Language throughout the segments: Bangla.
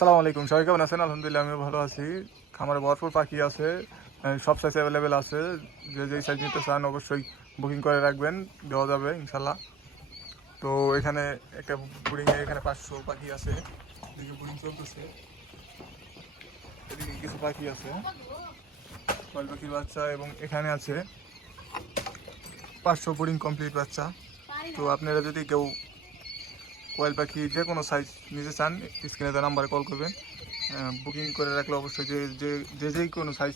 আসসালামু আলাইকুম। সবাই কেমন আছেন? আলহামদুলিল্লাহ, আমিও ভালো আছি। খামারে ভরপুর পাখি আছে সব সাইজ অ্যাভেলেবেল আছে। যে যেই সাইজ নিতে চান, অবশ্যই বুকিং করে রাখবেন। দেওয়া যাবে ইনশাল্লাহ তো এখানে একটা বুড়িংয়ে এখানে পাঁচশো পাখি আছে। এদিকে চলতেছে। এদিকে কিছু পাখি আছে। কয়েল পাখির বাচ্চা এবং এখানে আছে পাঁচশো বুড়িং কমপ্লিট বাচ্চা। তো আপনারা যদি কেউ কোয়েল পাখি যে কোনো সাইজ নিতে চান, স্ক্রিনে দেওয়া নাম্বারে কল করবেন। বুকিং করে রাখলে অবশ্যই যে যে যে যেই কোনো সাইজ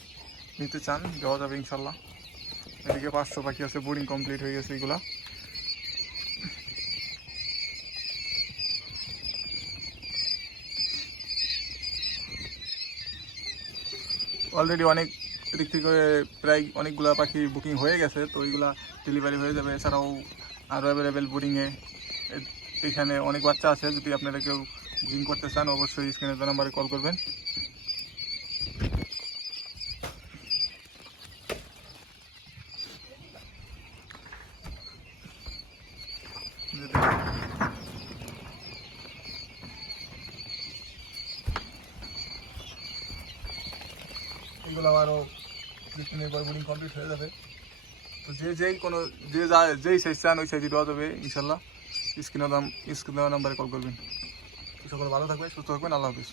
নিতে চান, দেওয়া যাবে ইনশাল্লাহ এদিকে পাঁচশো পাখি আছে বোর্ডিং কমপ্লিট হয়ে গেছে এগুলা। অলরেডি অনেক দিক থেকে প্রায় অনেকগুলা পাখি বুকিং হয়ে গেছে, তো ওইগুলা ডেলিভারি হয়ে যাবে। এছাড়াও আরও অ্যাভেলেবেল বোর্ডিংয়ে এখানে অনেক বাচ্চা আছে, যদি আপনারা কেউ বুকিং করতে চান, অবশ্যই স্ক্রিনে দেওয়া নাম্বারে কল করবেন। এগুলো আরও কিছুদিনের পর কমপ্লিট হয়ে যাবে। তো যে যেই কোনো যে যা যেই সাইজ চান ওই সাইজে দেওয়া যাবে, ইনশাল্লাহ। স্ক্রিনে নাম্বারে কল করবেন। সকলে ভালো থাকবেন সুস্থ থাকবেন আল্লাহ হাফিজ।